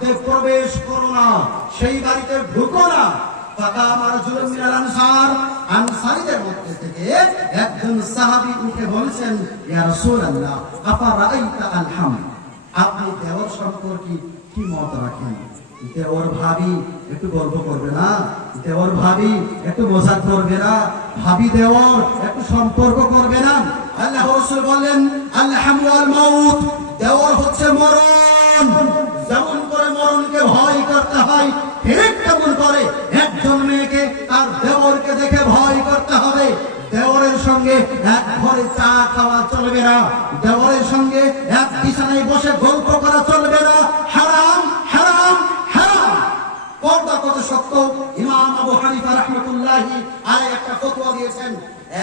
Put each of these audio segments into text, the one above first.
মধ্যে প্রবেশ করো না, সেই বাড়িতে ঢুকো না। আনসারীদের মধ্যে থেকে একজন সাহাবী উঠে বলেছেন, ইয়া রাসূলুল্লাহ আফারাআইতা আল-হাম, আপনি দেওর সম্পর্কে কি মত রাখেন? দেওর ভাবি একটু গর্ব করবে না? দেওর ভাবি একটু মজাক করবে না? ভাবি দেওর একটু সম্পর্ক করবে না? আল্লাহ রাসূল বলেন, আল-হামু আল-মাউত, দেওর হচ্ছে মরণ। যেমন করে মরণকে ভয় করতে হয়, ঠিক তেমন করে একজন মেয়েকে তার দেওরকে দেখে ভয় করতে হবে। দেওরের সঙ্গে এক ঘরে চা খাওয়া চলবে না, দেওরের সঙ্গে এক বিছানায় বসে গল্প করা চলবে না। হারাম, হারাম, হারাম। পর্দা কত শক্ত! ইমাম আবু হানিফা রাহমাতুল্লাহি আলাইহি একটা ফতোয়া দিয়েছেন,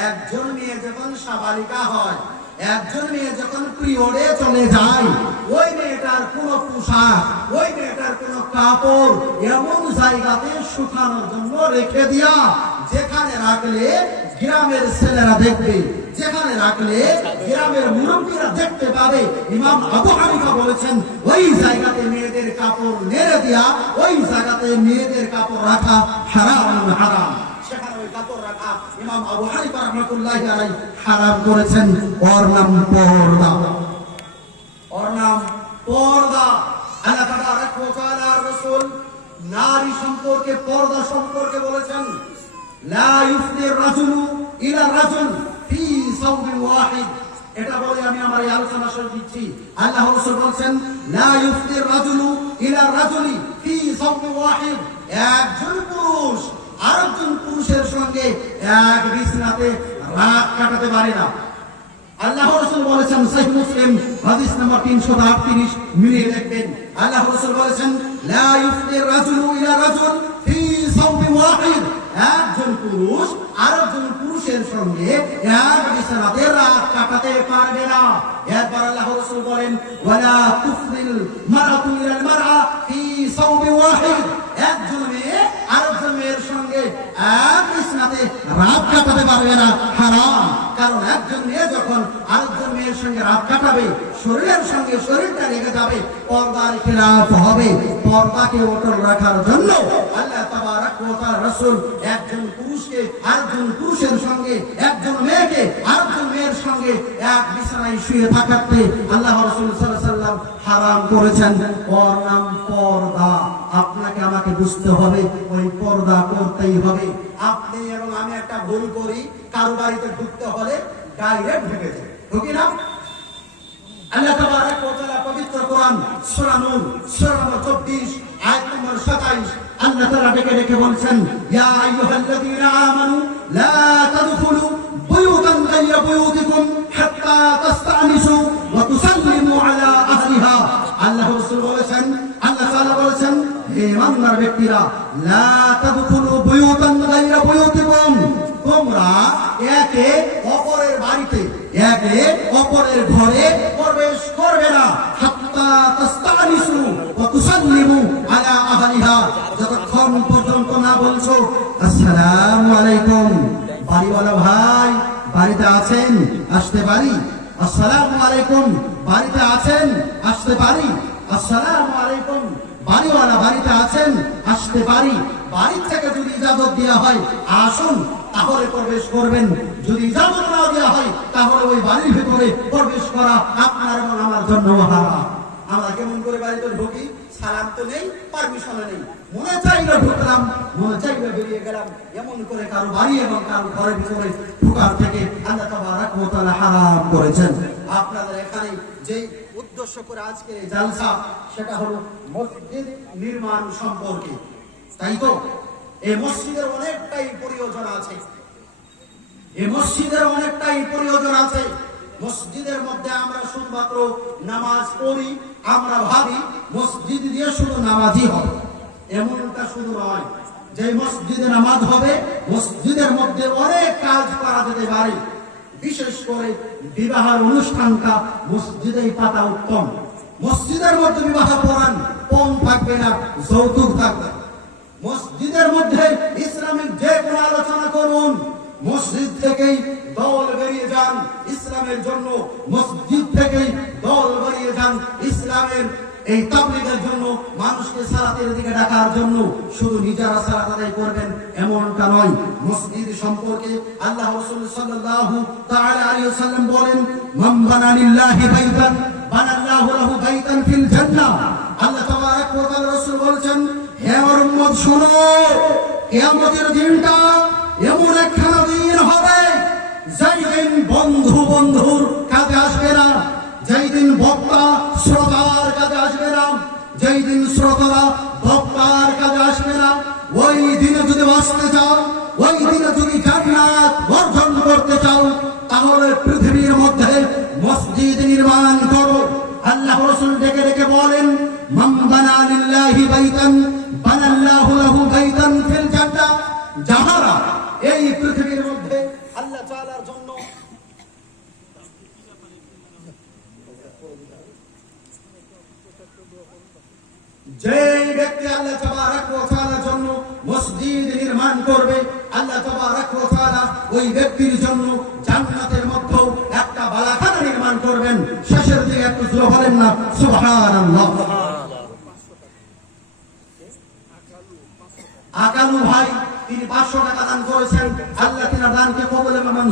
একজন মেয়ে যখন সাবালিকা হয়, একজন মেয়ে যখন পিরিয়ডে চলে যায়, ওই মেয়েটার কোন পোশাক, ওই মেয়েটার কোন কাপড় এমন জায়গাতে শুকানোর জন্য রেখে দিয়া, যেখানে রাখলে গ্রামের ছেলেরা দেখবে, যেখানে রাখলে গ্রামের মুরব্বীরা দেখতে পাবে। ইমাম আবু হানিফা বলেছেন, ওই জায়গাতে মেয়েদের কাপড় নেড়ে দিয়া, ওই জায়গাতে মেয়েদের কাপড় রাখা হারাম, হারাম। সেখানে ওই কাপড় রাখা ইমাম আবু হানিফা রাহমাতুল্লাহি আলাইহি হারাম করেছেন। ওর নাম পর্দা, ওর নাম পর্দা। আল্লাহ তাবারাক ওয়া তাআলার রাসূল নারী সম্পর্কে, পর্দা সম্পর্কে বলেছেন, লা ইফদির রাজুলু ইলা রাজুল ফি সাওবিন ওয়াহিদ। এটা বলে আমি আমার এই আলোচনা শুরু দিচ্ছি। আল্লাহ রাসূল বলেন, লা ইফদির রাজুলু ইলা রাজুলি ফি সাওবিন ওয়াহিদ, একজন পুরুষ আরেকজন পুরুষের সঙ্গে এক বিছানাতে রাত কাটাতে পারে না। আল্লাহ রাসূল বলেছেন, সহিহ মুসলিম হাদিস নাম্বার 338, মিলিয়ে দেখবেন। আল্লাহ রাসূল বলেছেন, লা ইফদির রাজুলু ইলা রাজুল ফি সাওবিন ওয়াহিদ, একজন পুরুষ আরেকজন পুরুষের সঙ্গে এক বিছানাতে রাত কাটাতে পারবে না। এরপর আল্লাহ রাসূল বলেন, ওয়ালা তুফদিল মারআতু ইলাল মারআ ফি সাওবিন ওয়াহিদ, একজন মেয়ে আরেকজন মেয়ের সঙ্গে এক বিছানাতে রাত কাটাতে পারবে না, হারাম। কারণ একজন মেয়ে যখন আরেকজন মেয়ের সঙ্গে রাত কাটাবে, শরীরের সঙ্গে শরীরটা লেগে যাবে, পর্দার খেলাফ হবে। পর্দাকে অটল রাখার জন্য আল্লাহ তাবারাক ওয়া তাআলা রাসূল একজন পুরুষকে আরেকজন পুরুষের সঙ্গে, একজন মেয়েকে আরেকজন মেয়ের সঙ্গে এক বিছানায় শুয়ে থাকাতে আল্লাহ রাসূল সাল্লাল্লাহু আলাইহি ওয়াসাল্লাম হারাম করেছেন। ওর নাম পর্দা। আপনাকে আমাকে বুঝতে হবে, ওই পর্দা করতেই হবে। আপনি এবং আমি একটা ভুল করি, কারো বাড়িতে ঢুকতে হলে ডাইরেক্ট ঢুকে যাই, ঢুকি না? আল্লাহ তাবারাক ওয়া তাআলা পবিত্র কোরআন সূরা নূর সূরা নম্বর 24 আয়াত নম্বর 27 আল্লাহ তাআলা ডেকে বলছেন, ইয়া আইয়ুহাল্লাযীনা আমানু লা তাদখুলু বুয়ুতান গায়রা বুয়ুতিকুম হাত্তা তাসতানিসু ওয়া তুসাল্লিমু আলা আহলিহা। আল্লাহ রাসূল বলেছেন, আল্লাহ তাআলা বলেছেন, হে ইমানদার ব্যক্তিরা, লা তাদখুলু বুয়ুতান গায়রা বুয়ুতিকুম, তোমরা একে অপরের বাড়িতে, একে অপরের ঘরে প্রবেশ করবে না, হাত্তা তাসতানিসু ওয়া তুসাল্লিমু আলা আহলিহা, যতক্ষণ পর্যন্ত না বলছো আসসালামু আলাইকুম। বাড়িওয়ালা ভাই বাড়িতে আছেন? আসতে পারি? আসসালামু আলাইকুম। বাড়িতে আছেন? আসতে পারি? আসসালামু আলাইকুম। বাড়িওয়ালা বাড়িতে আছেন? আসতে পারি? বাড়ি থেকে যদি ইজাজত দেওয়া হয় আসুন, তাহলে প্রবেশ করবেন। যদি ইজাজত না দেওয়া হয় তাহলে ওই বাড়ির ভিতরে প্রবেশ করা আপনার এবং আমার জন্য হারাম। আমরা কেমন করে বাড়িতে ঢুকি? সালাম তো নেই, পারমিশন নেই, মনে চাইলো ঢুকলাম, মনে চাইলো বেরিয়ে গেলাম। এমন করে কারো বাড়ি এবং কারো ঘরের ভিতরে ঢোকার থেকে আল্লাহ তাবারাক ওয়া তাআলা হারাম করেছেন। আপনাদের এখানে যে উদ্দেশ্য করে আজকে এই জালসা, সেটা হলো মসজিদ নির্মাণ সম্পর্কে, তাই তো? এই মসজিদের অনেকটাই প্রয়োজন আছে, এই মসজিদের অনেকটাই প্রয়োজন আছে। মসজিদের মধ্যে আমরা শুধুমাত্র নামাজ পড়ি, আমরা ভাবি মসজিদ দিয়ে শুধু নামাজই হবে, এমনটা শুধু নয়। যে মসজিদে নামাজ হবে, মসজিদের মধ্যে অনেক কাজ করা যেতে পারে। বিশেষ করে বিবাহের অনুষ্ঠানটা মসজিদেই পাতা উত্তম। মসজিদের মধ্যে বিবাহ পড়ান, পণ থাকবে না, যৌতুক থাকবে। মসজিদের মধ্যে ইসলামিক যে কোনো আলোচনা করুন, মসজিদ থেকেই দল বেরিয়ে যান ইসলামের জন্য, মসজিদ থেকেই দল বেরিয়ে যান ইসলামের এই তাবলীগের জন্য, মানুষকে সালাতের দিকে ডাকার জন্য। শুধু নিজেরা সালাত আদায় করবেন এমনটা নয়। মসজিদ সম্পর্কে আল্লাহ রাসূল সাল্লাল্লাহু তাআলা আলাইহি ওয়াসাল্লাম বলেন, মান বানা লিল্লাহি বাইতান বানাল্লাহু লাহু বাইতান ফিল জান্নাহ। আল্লাহ তাবারক ওয়া তাআলা রাসূল বলেছেন, হে আমার উম্মত শোনো, কিয়ামতের দিনটা এমন একখানা দিন হবে যেই দিন বন্ধু বন্ধুর কাজে আসবে না, যেই দিন বক্তা শ্রোতার কাজে আসবে না, যেই দিন শ্রোতারা বক্তার কাজে আসবে না। ওই দিনে যদি বাঁচতে চাও, ওই দিনে যদি জান্নাত অর্জন করতে চাও, তাহলে পৃথিবীর মধ্যে মসজিদ নির্মাণ করো। আল্লাহ রাসূল ডেকে ডেকে বলেন, মান বানা লিল্লাহি বাইতান বানাল্লাহু লাহু বাইতান ফিল জান্নাহ। যাহারা এই পৃথিবীর মধ্যে আল্লাহ তাআলার জন্য যে ব্যক্তি আল্লাহ তাবারক ওয়া তাআলার জন্য মসজিদ নির্মাণ করবে, আল্লাহ তাবারক ওয়া তাআলা ওই ব্যক্তির জন্য জান্নাতের মধ্যে একটা বালাখানা নির্মাণ করবেন। শেষের দিকে একটু জোরে বলেন না সুবহানাল্লাহ। আকালু ভাই তিনি 500 টাকা দান করেছেন। আল্লাহ তিনার দানকে কবুল এবং